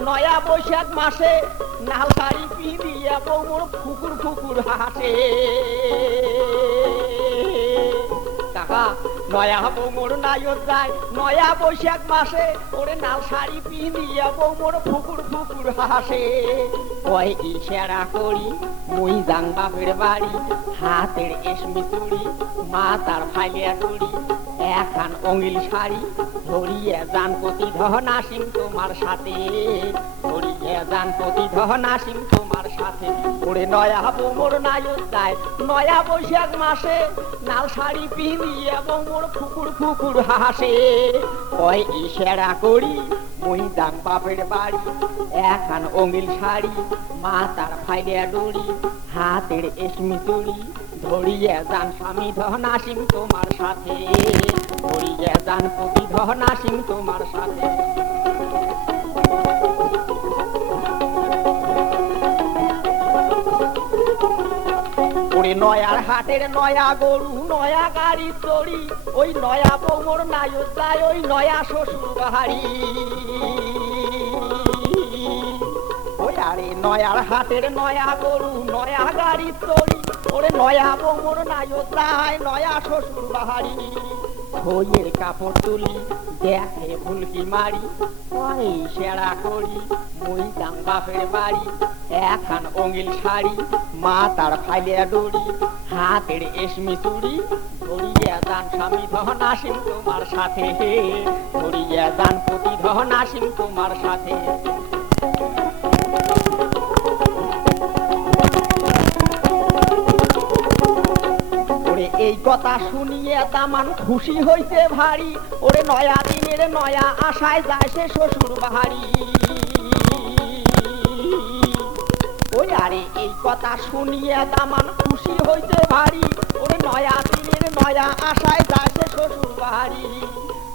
নয়া বৈশাখ মাসে নাল শাড়ি পিঁধিয়া বউ মোর ফুকুর ফুকুর হাসে কাকা নয়া বউ মোর নাইও যায় নয়া বৈশাখ মাসে ওরে নাল শাড়ি পিঁধিয়া বউ মোর ফুকুর ফুকুর হাসে কয় ইশারা করি মুই যাং বাপের বাড়ি হাতের এসমি চুড়ি মা তার ফাইলিয়া টুড়ি এখান অঙ্গিল শাড়ি ধরিয়ে যান প্রতিধন আসিম তোমার সাথে ধরিয়ে যান প্রতিধন আসিম তোমার সাথে ওরে নয়া বউ মোর নাইও যায় নয়া বৈশাখ মাসে নাল শাড়ি পিঁধিয়ে বউ মোর ফুকুর ফুকুর হাসে কয় ইশারা করি মুই যাং বাপের বাড়ি এখান অঙ্গিল শাড়ি মা তার ফাইলিয়া ডুড়ি হাতের এসমি চুড়ি ধরিয়ে যান স্বামী ধন আসিম তোমার সাথে ধরিয়ে যান প্রতিধন আসিম তোমার সাথে ওরে নয়ার হাটের নয়া গরু নয়া গাড়ি চড়ি ওই নয়া বউ মোর নাইও যায় ওই নয়া শ্বশুর বাড়ি ওই আরে নয়ার হাটের নয়া গরু নয়া গাড়ি চড়ি ওরে নয়া বউ মোর নাইও যায় নয়া শ্বশুর বাড়ি বইয়ের কাপড় তুলি দেখে ফুলকি মারি ওই সেরা করি মুই যাং বাপের বাড়ি এখান অঙ্গিল শাড়ি মা তার ফাইলিয়া ডুড়ি হাতের এসমি চুড়ি ধরিয়ে যান স্বামী ধন আসিম তোমার সাথে ধরিয়ে যান প্রতিধন আসিম তোমার সাথে এই কথা শুনিয়ে তামান খুশি হইতে ভারী ওরে নয়া দিনের নয়া আশায় যায় সে শ্বশুর বাড়ি ওই আরে এই কথা শুনিয়ে তামান খুশি হইতে ভারী ওরে নয়া দিনের নয়া আশায় যায় সে শ্বশুর বাড়ি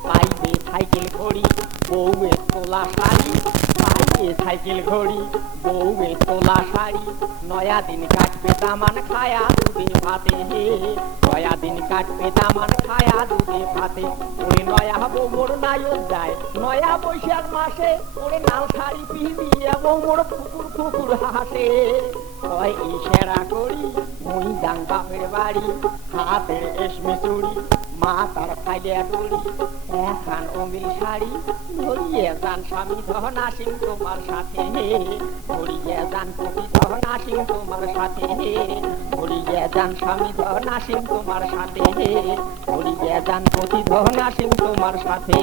পাইবে সাইকেল ঘড়ি বউয়ে তোলা শাড়ি পাইবে সাইকেল ঘড়ি বউয়ে তোলা শাড়ি নয়া দিন কাটবে দামান খায়া দুধে ভাতে নয়া দিন কাটবে দামান খায়া দুধে ভাতে ওরে নয়া বউ মোর নাইও যায় নয়া বৈশাখ মাসে ওরে নাল শাড়ি পিঁধিয়ে বউ মোর ফুকুর ফুকুর হাসে কয় ইশারা করি মুই যাং বাপের বাড়ি হাতের এসমি চুড়ি মা তার ফাইলিয়া ডুড়ি এখান অঙ্গিল শাড়ি ধরিয়ে যান স্বামী ধন আসিম তোমার সাথে ধরিয়ে যান প্রতিধন আসিম তোমার সাথে ধরিয়ে যান স্বামী ধন আসিম তোমার সাথে ধরিয়ে যান প্রতিধন আসিম তোমার সাথে